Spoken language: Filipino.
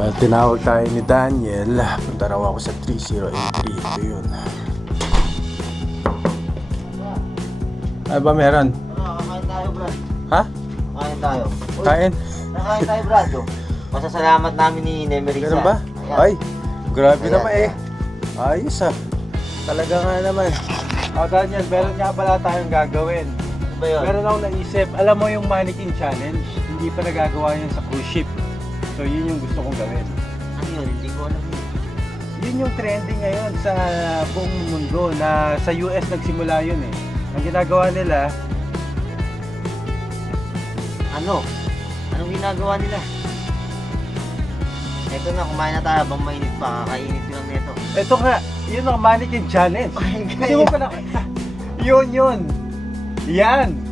Well, tinawag tayo ni Daniel. Punta raw ako sa 3083. Ito yun. Ano ba meron? Kakain tayo, Brad. Ha? Kakain tayo. Uy, Kain? nakain tayo, Brad. Masasalamat namin ni Nemerisa. Ganun ba? Ayan. Ay, grabe Ayan. naman eh. Ayos ah. Talaga nga naman. Daniel, meron nga pala tayong gagawin. Ano ba yun? Meron akong naisip. Alam mo yung mannequin challenge? Hindi pa nagagawa yun sa cruise ship. So yun yung gusto kong gawin. Ano yun? Hindi ko alam yun. Yun yung trending ngayon sa buong mundo na sa US nagsimula yun eh. Ang ginagawa nila, Ano? Anong ginagawa nila? Ito na, kumain na tayo habang mainit pa. Kakainit ko lang nito. ito nga, yun ang mannequin challenge. Ay, Hindi mo pa na... Yun. Yan.